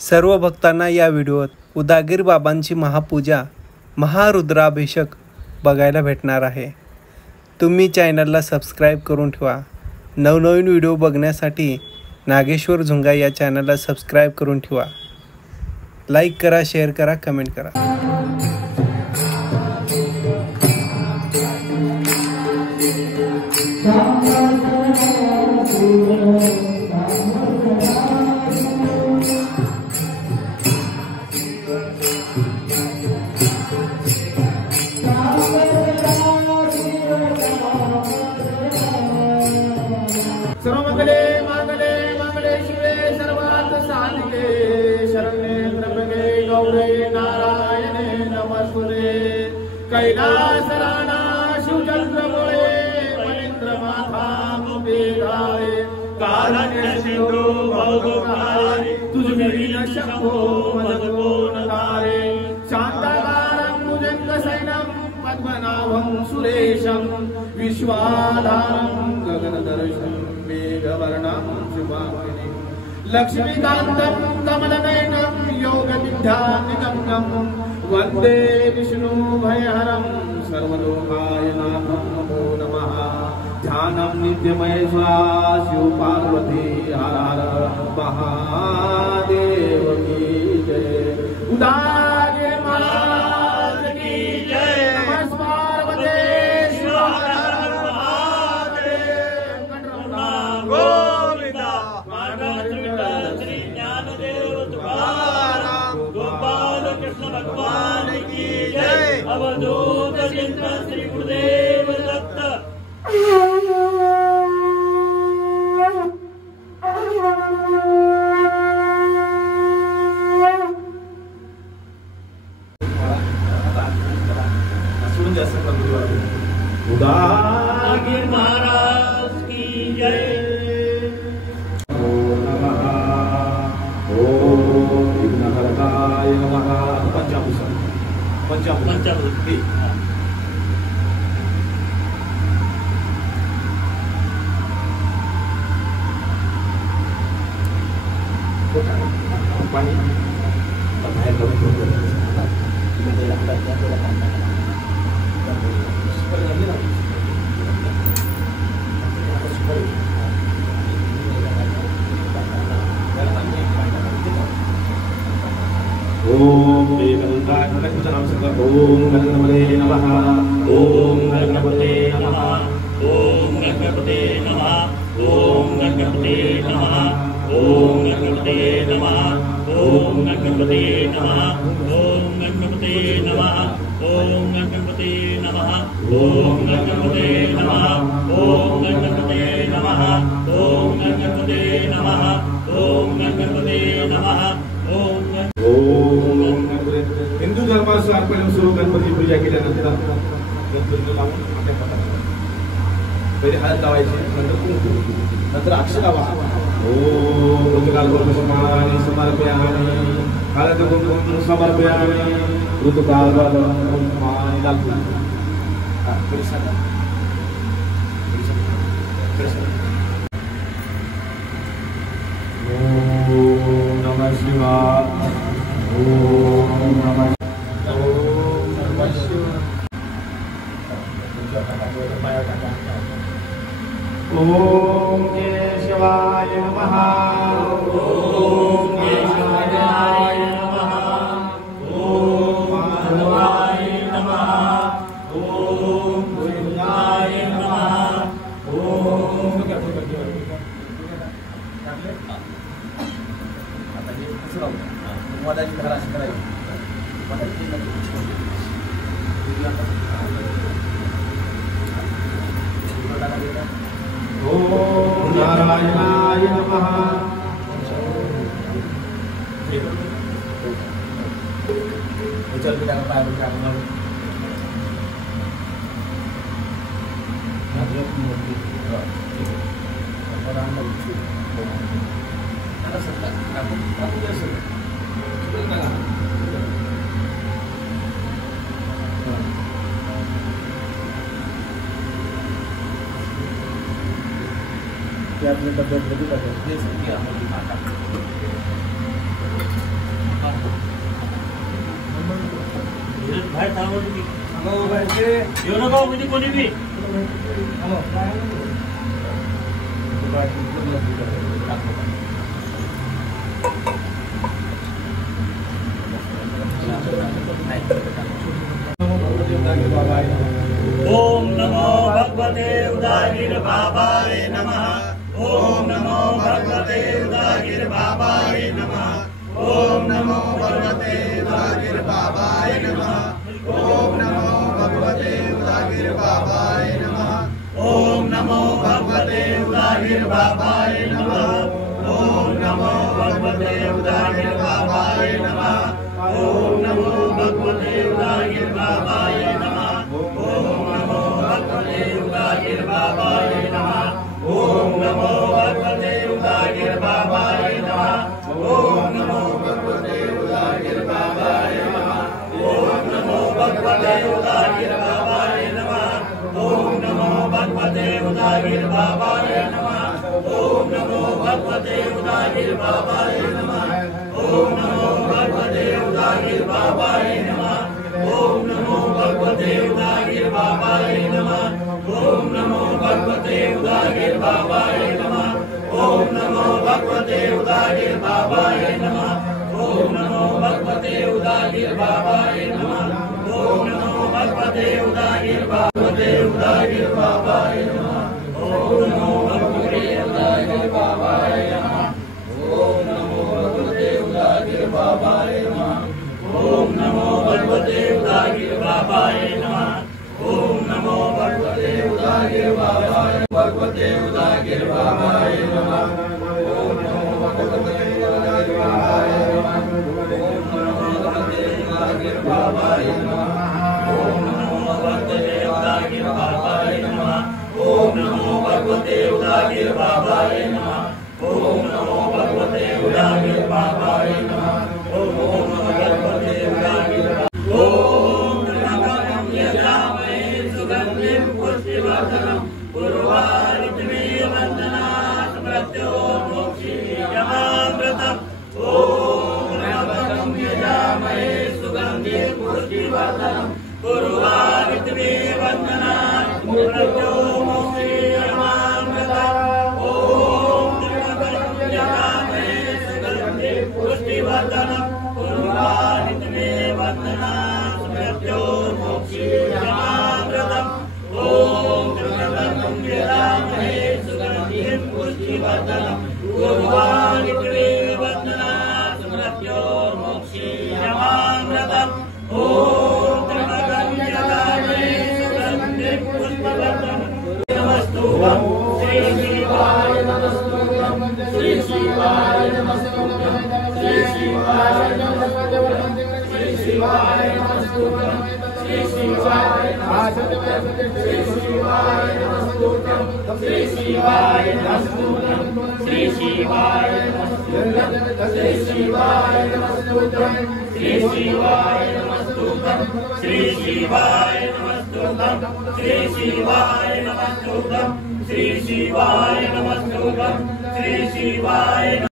सर्व भक्तांना या व्हिडिओत उदागीर बाबांची महापूजा महारुद्राभिषेक बघायला भेटणार आहे। तुम्ही चॅनलला सबस्क्राईब करून ठेवा। नवनवीन व्हिडिओ बघण्यासाठी नागेश्वर झुंगा या चॅनलला सबस्क्राईब करून ठेवा। लाईक करा, शेअर करा, कमेंट करा। सर्वमंगले मांगले मंगले शिवे सर्वार्थ साधिके शरण्ये त्र्यंबके गौरी नारायणे नमस्ते। कैलासराणा शिवचंद्रमुळे मनींद्रमाथा मुपेधारे कालज्ञ सिंधू भवदुःखारे तुझविहीन शंभो मदकोणधारे शांताकारं भुजंगसैनं पद्मनाभं सुरेशं विश्वाधारं गगनदर्शनं मेघवर्णं शुभांगिनी लक्ष्मीकान्तं कमलनयनं योगविद्यानिगम्यं वन्दे विष्णुभयहरं सर्वलोकाय नाथं नमो नमः। ध्यानं नित्यमहेश्वरा शिव पार्वती हर हर महादेव की जय। उदागीर महाराज की जय। नमस्कार वंदे शिव हर हर महादेव। गोविंदा श्री ज्ञानदेव तुकाराम गोपाल कृष्ण भगवान की जय। अवधूत चिंतन श्री गुरुदेव दत्त। उदागीर महाराज की जय। ओम नमः ओम विघ्नहरताय नमः। पंचामृत पाणी बाहेर ओम गणपते नमः। ओम गणपते नमः। ओम गणपते नमः। ओम गणपते नमः। ओम गणपते नमः। ओम गणपते नमः। ओम गणपते नमः। ओम गणपते नमः। ओम गणपते नमः। ओम गणपते नमः। ओम गणपते नमः। ओम गणपते नमः। ओम हिंदू धर्मानुसार पहिले सुरू गणपती पूजा केल्यानंतर गणपतीला लावून आपल्या हातात पहिले हळद लावायची, नंतर अक्षर लावा। ओम ऋतुकालवल्लभसमानि समर्पयामि हळदकुंकुमं समर्पयामि ऋतुकालवल्लभसमानि लावतो। ओम नमः शिवाय। ओम नमः शिवाय। ओम केशवाय नमः। ओम केशवाय नमः। ओम माधवाय नमः। ओम गोविंदाय नमः। ओम ओम नारायणाय नमः। चल बेटा पाय बेटा अपनी तबियत बड़ी कर बाहेर थांबव तुम्ही. येऊ नका म्हणजे कोणी बी. ओम नमो भगवते उदागीर बाबाय नमः. ओम नमो भगवते उदागीर बाबाय नमः. ओम नमो भगवते उदागीर बाबाय नमः. ओम नमो भगवते उदागीर बाबाय नमः. ओम नमो भगवते उदागीर बाबाय नमः. ओम नमो भगवते उदागीर बाबाय नमः. ओम नमो भगवते उदागीर बाबाय नमः. ओम नमो भगवते उदागीर बाबाय नमः. ओम नमो भगवते उदागीर बाबाय नमः. ओम नमो भगवते उदागीर बाबाय नमः. ओम नमो भगवते उदागीर बाबाय नमः. ओम नमो भगवते उदागीर बाबाय नमः. ओम नमो भगवते उदागीर बाबाय नमः. ओम नमो भगवते उदागीर बाबाय नमः. ओम नमो भगवते उदागीर बाबाय नमः. ओम नमो भगवते उदागीर बाबाय नमः. ओम नमो भगवते उदागीर बाबाय नमः. ओम नमो भगवते उदागीर बाबाय नमः. ओम नमो भगवते उदागीर भगवते उदागीर बाबाय नमः. ओम नमो भगवते उदागीर बाबाय नमः. ओम नमो भगवते उदागीर बाबाय नमः. ओम नमो भगवते उदागीर बाबाय नमः. ओम नमो भगवते उदागीर बाबाय भगवते उदागीर बाबाय नमः. ओम नमो भगवते उदागीर बाबाय नमः. ओम नमो भगवते उदागीर बाबाय नमः. ओम नमो भगवते उदागीर बाबाय नमः. ओम नमो भगवते उदागीर बाबाय नमः. ओम नमो भगवते उदागीर बाबाय नमः. ओम नमो भगवते उदागीर ओम त्र्यंबकं यजामहे सुगन्धिं पुष्टिवर्धनम् उर्वारुकमिव बन्धनात् मृत्योर्मुक्षीयमामृतम्. ओम त्र्यंबकं यजामहे सुगन्धिं पुष्टिवर्धनम् उर्वारुकमिव बन्धनात् मृत्योर्मुक्षीयमामृतम्. ओम त्र्यंबकं यजामहे सुगन्धिं पुष्टिवर्धनम् उर्वारुकमिव बन्धनात् मृत्योर्मुक्षीयमामृतम्. ओम त्र्यंबकं यजामहे सुगन्धिं पुष्टिवर्धनम् उर्वारुकमिव बन्धनात् मृत्योर्मुक्षीयमामृतम्. ओम त्र्यंबकं यजामहे सुगन्धिं पुष्टिवर्धनम् नमस्तुभ्यं श्री शिवाय नमस्तुभ्यं श्री शिवाय नमस्तुभ्यं श्री शिवाय नमस्तुभ्यं श्री शिवाय नमस्तुभ्यं श्री शिवाय नमस्तुभ्यं श्री शिवाय नमस्तुभ्यं श्री शिवाय नमस्तुभ्यं श्री शिवाय नमस्तुभ्यं श्री शिवाय नमस्तुभ्यं श्री शिवाय नमस्तुभ्यं श्री शिवाय नमस्तुभ्यं श्री शिवाय नमस्तुभ्यं श्री शिवाय नमस्तुभ्यं श्री शिवाय